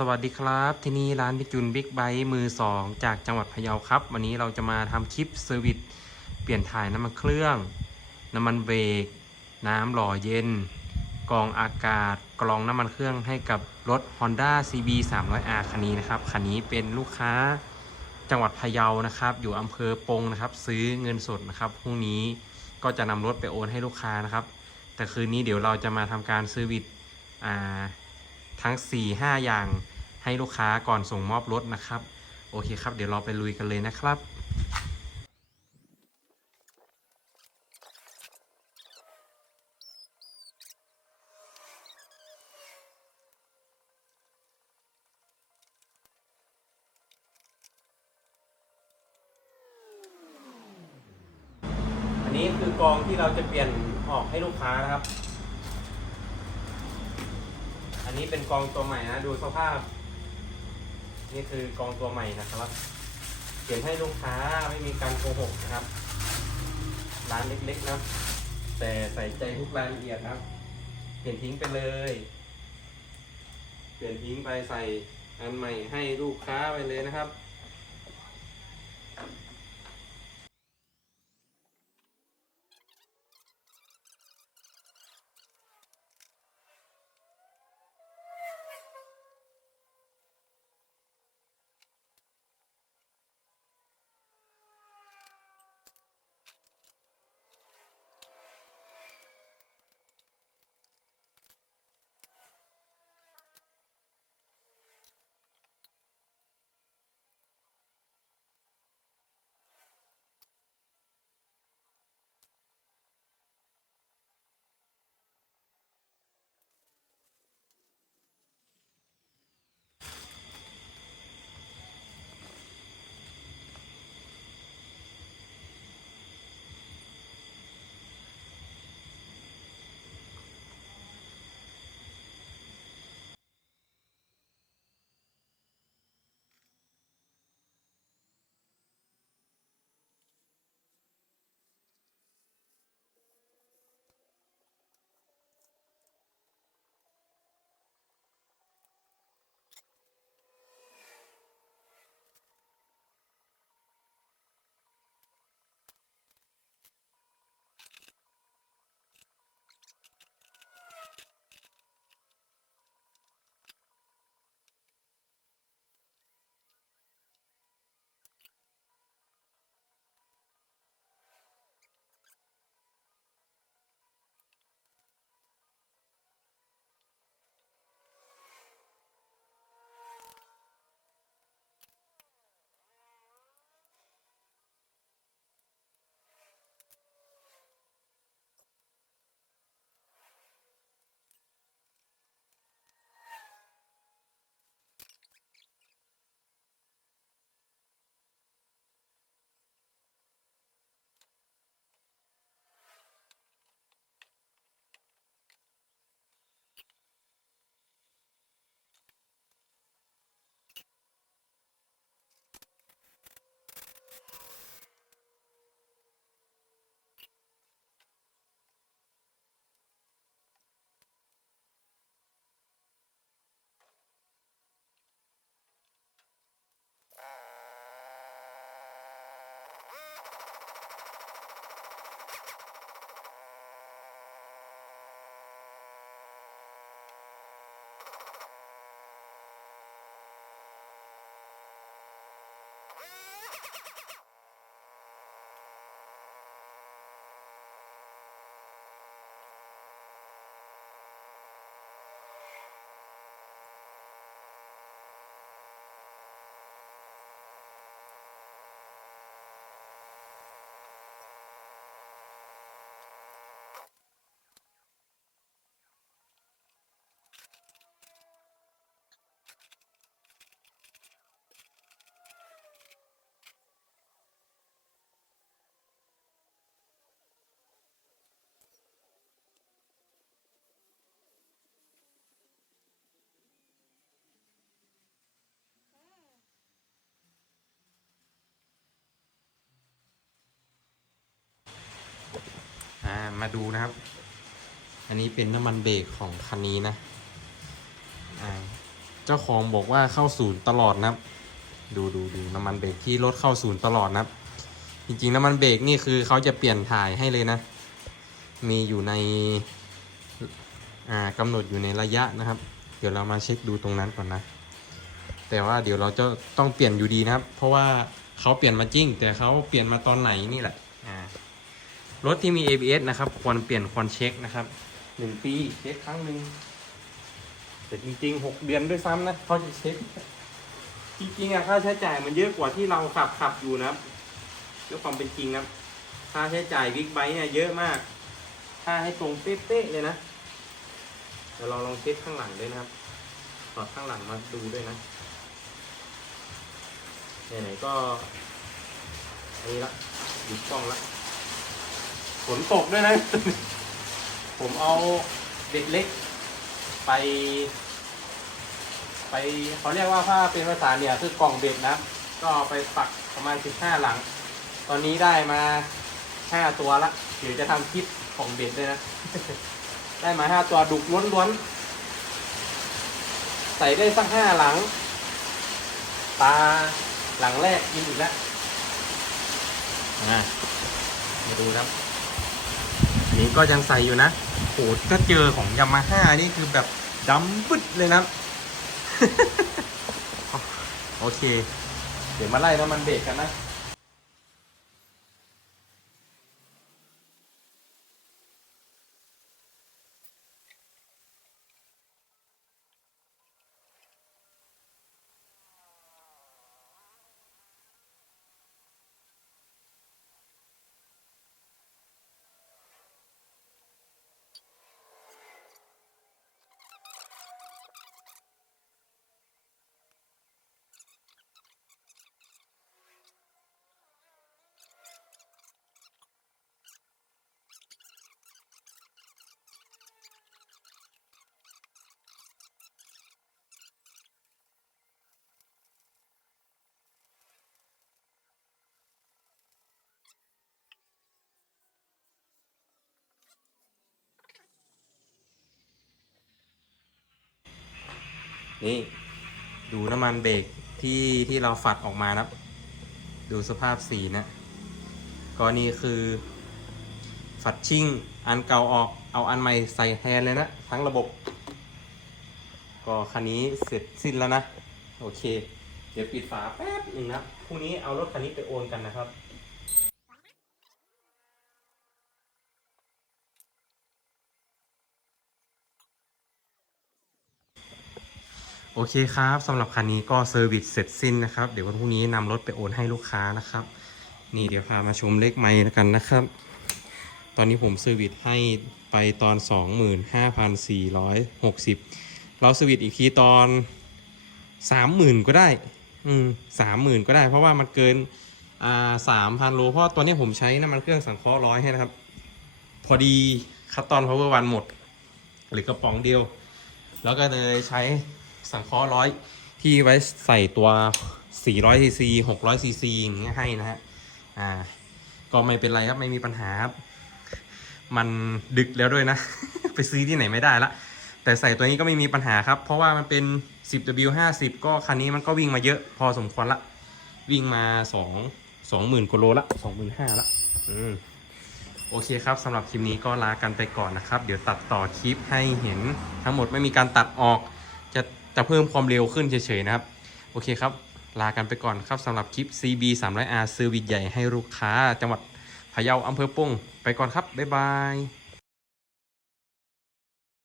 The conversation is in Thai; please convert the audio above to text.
สวัสดีครับ ที่นี่ร้านพิจุนบิ๊กไบค์มือ 2 จากจังหวัดพะเยาครับ วันนี้เราจะมาทำคลิปเซอร์วิสเปลี่ยนถ่ายน้ำมันเครื่อง น้ำมันเบรกน้ำหล่อเย็น กองอากาศกรองน้ำมันเครื่องให้กับรถ Honda CB 300R คันนี้นะครับ คันนี้เป็นลูกค้าจังหวัดพะเยานะครับ อยู่อำเภอปงนะครับ ซื้อเงินสดนะครับพรุ่งนี้ก็จะนำรถไปโอนให้ลูกค้านะครับ แต่คืนนี้เดี๋ยวเราจะมาทำการเซอร์วิสอ่า ทั้ง 4 5 อย่างให้ลูกค้าก่อนส่งมอบรถนะครับ โอเคครับ เดี๋ยวเราไปลุยกันเลยนะครับอันนี้คือกองที่เราจะเปลี่ยนออกให้ลูกค้านะครับ อันนี้เป็นกองตัวใหม่นะ ดูสภาพ นี่คือกองตัวใหม่นะครับเขียนให้ลูกค้าไม่มีการโกหกนะครับ ร้านเล็กๆนะ แต่ใส่ใจทุกรายละเอียดนะครับเปลี่ยนทิ้งไปเลย เปลี่ยนทิ้งไปใส่อันใหม่ให้ลูกค้าไปเลยนะครับ มาดูนะครับ อันนี้เป็นน้ำมันเบรกของคันนี้นะเจ้าของบอกว่าเข้าศูนย์ตลอดนะครับ ดูดูดูน้ำมันเบรกที่รถเข้าศูนย์ตลอดนะครับ จริงๆน้ำมันเบรกนี่คือเขาจะเปลี่ยนถ่ายให้เลยนะ มีอยู่ในกำหนดอยู่ในระยะนะครับ เดี๋ยวเรามาเช็คดูตรงนั้นก่อนนะ แต่ว่าเดี๋ยวเราจะต้องเปลี่ยนอยู่ดีนะครับ เพราะว่าเขาเปลี่ยนมาจริง แต่เขาเปลี่ยนมาตอนไหนนี่แหละ อ่า รถที่มี ABS นะครับ ควรเปลี่ยนควรเช็คนะครับหนึ่งปีเช็คครั้งหนึ่งแต่จริงๆหกเดือนด้วยซ้ำนะเขาจะเช็ค จริงๆอะค่าใช้จ่ายมันเยอะกว่าที่เราขับขับอยู่นะครับด้วยความเป็นจริงนะค่าใช้จ่ายบิ๊กไบค์เนี่ยเยอะมาก ค่าให้ตรงเป๊ะๆเลยนะเดี๋ยวเราลองเช็คข้างหลังด้วยนะครับถอดข้างหลังมาดูด้วยนะไหนๆก็อันนี้ละหยุดกล้องละ ฝนตกด้วยนะ ผมเอาเด็กเล็ก ไป ไปเขาเรียกว่าถ้าเป็นภาษาเนี่ยคือกล่องเบ็ดนะ ก็ไปปักประมาณสิบห้าหลัง ตอนนี้ได้มาห้าตัวละ เดี๋ยวจะทำคลิปของเบ็ดด้วยนะ ได้มาห้าตัวดุกล้วนๆ ใส่ได้สักห้าหลัง ปลาหลังแรกกินอีกแล้วมาดูครับ นี้ก็ยังใส่อยู่นะโหถ้าเจอของยามาฮ่านี่คือแบบดำบึดเลยนะ โอเค เดี๋ยวมาไล่น้ำมันเบรกกันนะ นี่ดูน้ำมันเบรกที่ที่เราฝัดออกมานะครับดูสภาพสีนะก็นี่คือ ฝัดชิ่งอันเก่าออกเอาอันใหม่ใส่แทนเลยนะทั้งระบบ ก็คันนี้เสร็จสิ้นแล้วนะ โอเค เดี๋ยวปิดฝาแป๊บหนึ่งนะพรุ่งนี้เอารถคันนี้ไปโอนกันนะครับ โอเคครับสำหรับคันนี้ก็เซอร์วิสเสร็จสิ้นนะครับ เดี๋ยววันพรุ่งนี้นำรถไปโอนให้ลูกค้านะครับ นี่เดี๋ยวพามาชมเลขไม้แล้วกันนะครับ ตอนนี้ผมเซอร์วิสให้ไปตอน 25,460 เราเซอร์วิสอีกทีตอน 30,000 ก็ได้ อืมสามหมื่นก็ได้ เพราะว่ามันเกินอ่าสามพันโลเพราะตอนนี้ผมใช้น้ำมันเครื่องสังเคราะห์ร้อยให้นะครับ พอดีคัตตอนพาวเวอร์วันหมด หรือกระป๋องเดียว แล้วก็เลยใช้ สังเคราะห์ร้อยที่ไว้ใส่ตัว 400ซีซี600ซีซีอย่างเงี้ยให้นะฮะอ่า ก็ไม่เป็นไรครับไม่มีปัญหาครับ มันดึกแล้วด้วยนะ ไปซื้อที่ไหนไม่ได้ละ แต่ใส่ตัวนี้ก็ไม่มีปัญหาครับ เพราะว่ามันเป็น 10W50 ก็คันนี้มันก็วิ่งมาเยอะพอสมควรละ วิ่งมา 2 20,000กิโลละ25,000ละอืมโอเคครับสำหรับคลิปนี้ก็ลากันไปก่อนนะครับ เดี๋ยวตัดต่อคลิปให้เห็นทั้งหมดไม่มีการตัดออก จะเพิ่มความเร็วขึ้นเฉยๆนะครับ โอเคครับ ลากันไปก่อนครับสำหรับคลิป CB 300R เซอร์วิสใหญ่ให้ลูกค้า จังหวัดพะเยาอำเภอป่งไปก่อนครับ บ๊ายบาย